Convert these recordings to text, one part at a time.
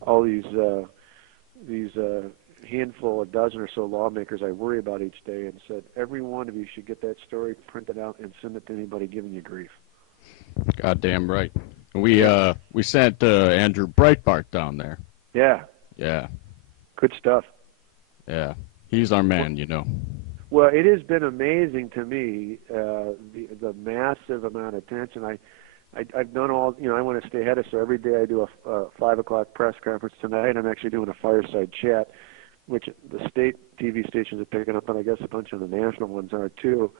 all these handful, a dozen or so lawmakers I worry about each day, and said every one of you should get that story printed out and send it to anybody giving you grief. Goddamn right. We sent Andrew Breitbart down there. Yeah. Yeah. Good stuff. Yeah. He's our man, you know. Well, it has been amazing to me, the massive amount of attention. I've done all, I want to stay ahead of, so every day I do a 5 o'clock press conference. Tonight I'm actually doing a fireside chat, which the state TV stations are picking up, and I guess a bunch of the national ones are too.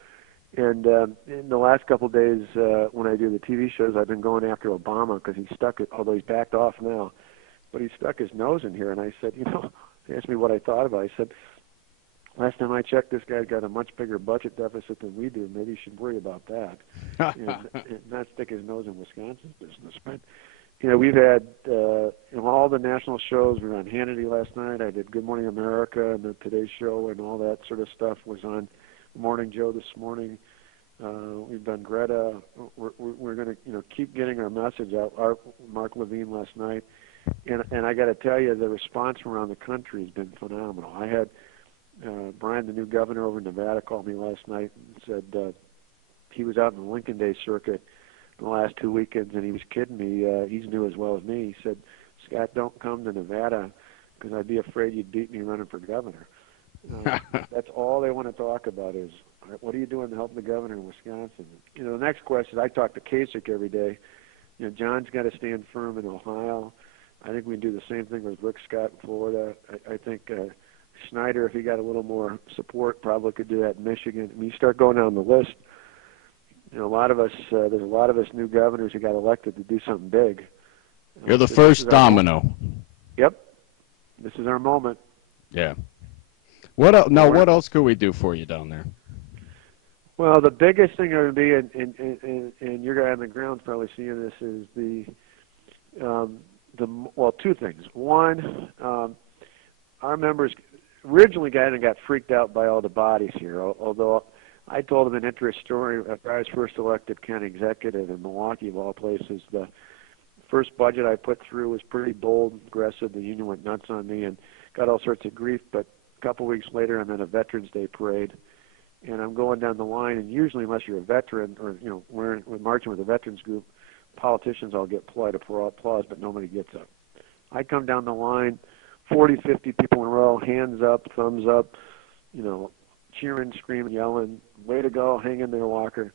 And in the last couple of days, when I do the TV shows, I've been going after Obama because he's stuck it, although he's backed off now. But he stuck his nose in here, and I said, they asked me what I thought about it. I said, last time I checked, this guy's got a much bigger budget deficit than we do. Maybe you should worry about that and not stick his nose in Wisconsin's business. But, we've had all the national shows. We were on Hannity last night. I did Good Morning America and the Today Show and all that sort of stuff was on Morning Joe this morning. We've done Greta. We're going to keep getting our message out. Mark Levine last night. And I got to tell you, the response from around the country has been phenomenal. I had Brian, the new governor over in Nevada, called me last night and said he was out in the Lincoln Day circuit in the last 2 weekends, and he was kidding me. He's new as well as me. He said, Scott, don't come to Nevada because I'd be afraid you'd beat me running for governor. That's all they want to talk about is, what are you doing to help the governor in Wisconsin? The next question, I talk to Kasich every day. John's got to stand firm in Ohio. I think we can do the same thing with Rick Scott in Florida. I think Schneider, if he got a little more support, probably could do that in Michigan. I mean, you start going down the list, a lot of us, there's a lot of us new governors who got elected to do something big. You're the first domino. Yep. This is our moment. Yeah. What else could we do for you down there? Well, the biggest thing would be, and your guy on the ground's probably seeing this, is two things. One, our members originally got freaked out by all the bodies here, although I told them an interesting story. After I was first elected county executive in Milwaukee, of all places, the first budget I put through was pretty bold, aggressive. The union went nuts on me and got all sorts of grief, but a couple weeks later I'm at a Veterans Day parade, and I'm going down the line, and usually unless you're a veteran or we're marching with a veterans group, politicians all get polite applause, but nobody gets up. I come down the line, 40, 50 people in a row, hands up, thumbs up, cheering, screaming, yelling, way to go, hang in there, Walker.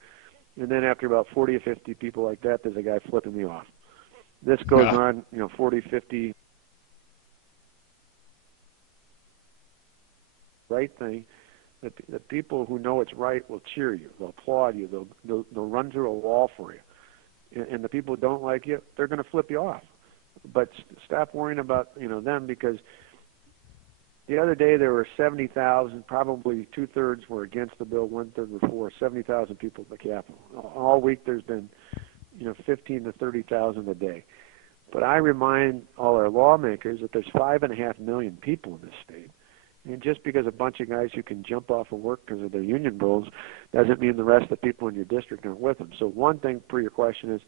And then after about 40 or 50 people like that, there's a guy flipping me off. This goes on, 40, 50. Right thing. The people who know it's right will cheer you. They'll applaud you. They'll run through a wall for you. And the people who don't like you, they're going to flip you off. But stop worrying about them, because the other day there were 70,000, probably 2/3 were against the bill, 1/3 were for. 70,000 people at the Capitol. All week there's been 15 to 30,000 a day. But I remind all our lawmakers that there's 5.5 million people in this state. And just because a bunch of guys who can jump off of work because of their union bills doesn't mean the rest of the people in your district aren't with them. So one thing for your question is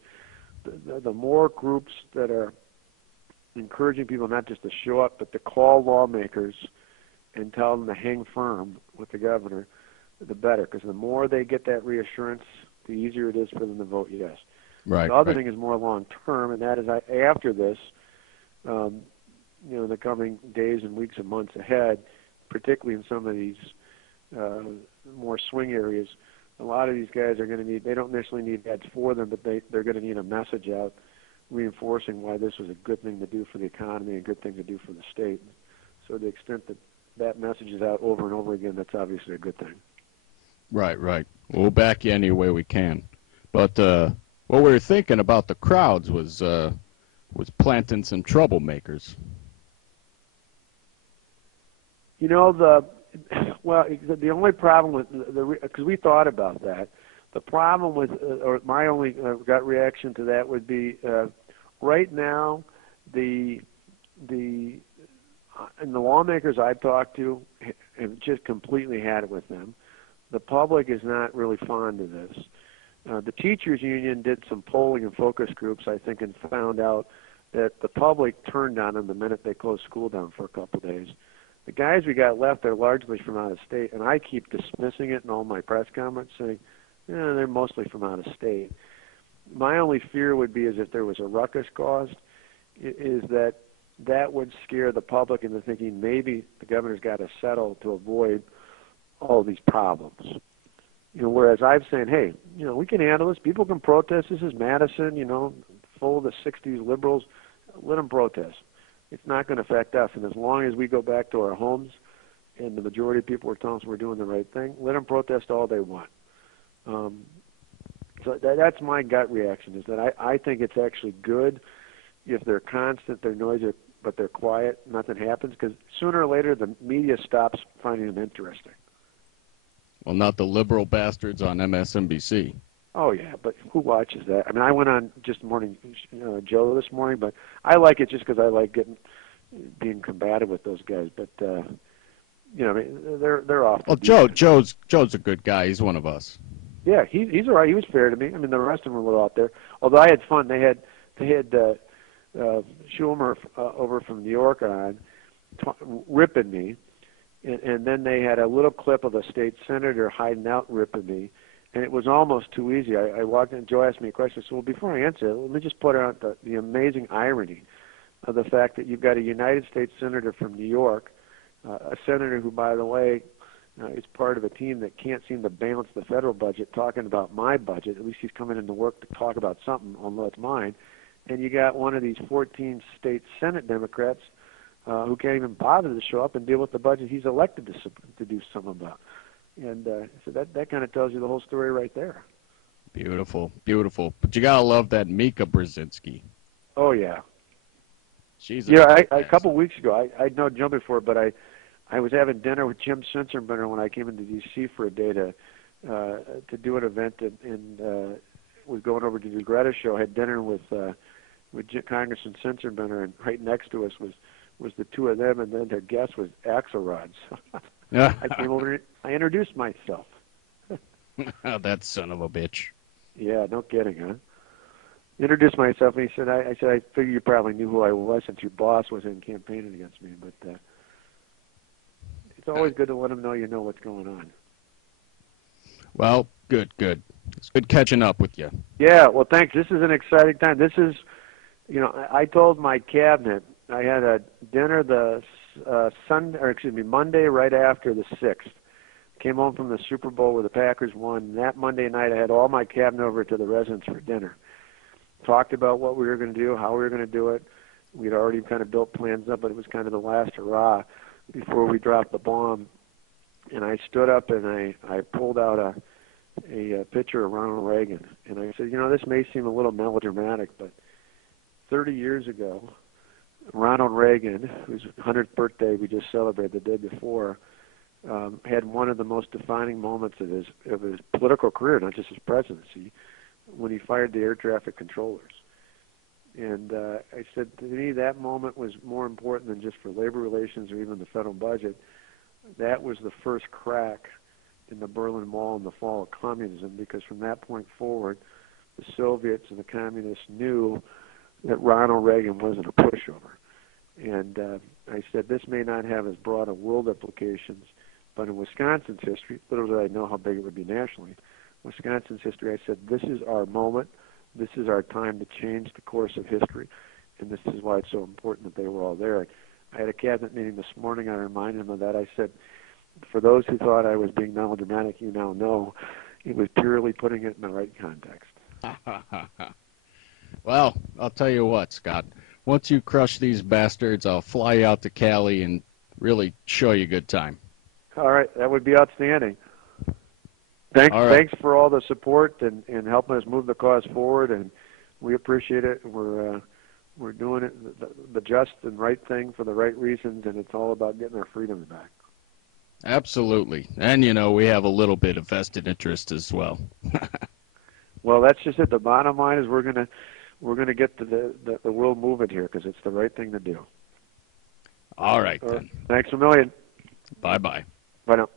the more groups that are encouraging people not just to show up, but to call lawmakers and tell them to hang firm with the governor, the better. Because the more they get that reassurance, the easier it is for them to vote yes. Right. The other thing is more long term, and that is after this, the coming days and weeks and months ahead, particularly in some of these more swing areas, a lot of these guys are going to need, they don't necessarily need ads for them, but they're going to need a message out reinforcing why this was a good thing to do for the economy, a good thing to do for the state. So to the extent that that message is out over and over again, that's obviously a good thing. Right. We'll back you any way we can. But what we were thinking about the crowds was planting some troublemakers. The only problem with because we thought about that. The problem with, or my only gut reaction to that would be, right now, and the lawmakers I've talked to have just completely had it with them. The public is not really fond of this. The teachers union did some polling and focus groups, I think, and found out that the public turned on them the minute they closed school down for a couple of days. The guys we got left are largely from out of state, and I keep dismissing it in all my press comments, saying, they're mostly from out of state. My only fear would be is if there was a ruckus caused, is that would scare the public into thinking maybe the governor's got to settle to avoid all these problems. Whereas I'm saying, hey, we can handle this. People can protest. This is Madison, full of the 60s liberals. Let them protest. It's not going to affect us. And as long as we go back to our homes and the majority of people are telling us we're doing the right thing, let them protest all they want. So that's my gut reaction, is that I think it's actually good if they're constant, they're noisy, but they're quiet, nothing happens, because sooner or later the media stops finding them interesting. Well, not the liberal bastards on MSNBC. Oh, yeah, but who watches that? I mean, I went on just morning Joe this morning, but I like it just because I like being combative with those guys. But I mean, they're off. Well, Joe's a good guy. He's one of us. Yeah, he's all right. He was fair to me. I mean, the rest of them were out there. Although I had fun. They had Schumer over from New York on ripping me, and then they had a little clip of a state senator hiding out ripping me. And it was almost too easy. I walked in, Joe asked me a question. So, well, before I answer it, let me just put out the amazing irony of the fact that you've got a United States senator from New York, a senator who, by the way, is part of a team that can't seem to balance the federal budget, talking about my budget. At least he's coming into work to talk about something, although it's mine. And you got one of these 14 state Senate Democrats who can't even bother to show up and deal with the budget he's elected to do something about. And so that kind of tells you the whole story right there. Beautiful, beautiful. But you gotta love that Mika Brzezinski. Oh yeah. She's a couple of weeks ago, I'd known Joe before, but I was having dinner with Jim Sensenbrenner when I came into D.C. for a day to do an event, and was going over to do Greta's show. I had dinner with Congressman Sensenbrenner, and right next to us was the two of them, and then their guest was Axelrod. So I came over and I introduced myself. That son of a bitch. Yeah, no kidding, huh? Introduced myself, and he said, I said, I figure you probably knew who I was since your boss was in campaigning against me, but it's always good to let them know you know what's going on. Well, good. It's good catching up with you. Yeah, well, thanks. This is an exciting time. This is, I told my cabinet, I had a dinner Monday right after the 6th. Came home from the Super Bowl where the Packers won. And that Monday night, I had all my cabinet over to the residence for dinner. Talked about what we were going to do, how we were going to do it. We'd already kind of built plans up, but it was kind of the last hurrah before we dropped the bomb. And I stood up and I pulled out a picture of Ronald Reagan. And I said, this may seem a little melodramatic, but 30 years ago, Ronald Reagan, whose 100th birthday we just celebrated the day before, had one of the most defining moments of his political career, not just his presidency, when he fired the air traffic controllers. And I said, to me, that moment was more important than just for labor relations or even the federal budget. That was the first crack in the Berlin Wall and the fall of communism, because from that point forward, the Soviets and the communists knew that Ronald Reagan wasn't a pushover. And I said, this may not have as broad a world implications, but in Wisconsin's history, little did I know how big it would be nationally, Wisconsin's history, I said, this is our moment. This is our time to change the course of history, and this is why it's so important that they were all there. I had a cabinet meeting this morning. I reminded them of that. I said, for those who thought I was being melodramatic, you now know it was purely putting it in the right context. Well, I'll tell you what, Scott. Once you crush these bastards, I'll fly you out to Cali and really show you a good time. All right, that would be outstanding. Thanks for all the support and helping us move the cause forward, and we appreciate it. We're doing it the just and right thing for the right reasons, and it's all about getting our freedoms back. Absolutely, and we have a little bit of vested interest as well. Well, that's just it. The bottom line is we're gonna get the world moving here because it's the right thing to do. All right then. Thanks a million. Bye-bye. Bye now.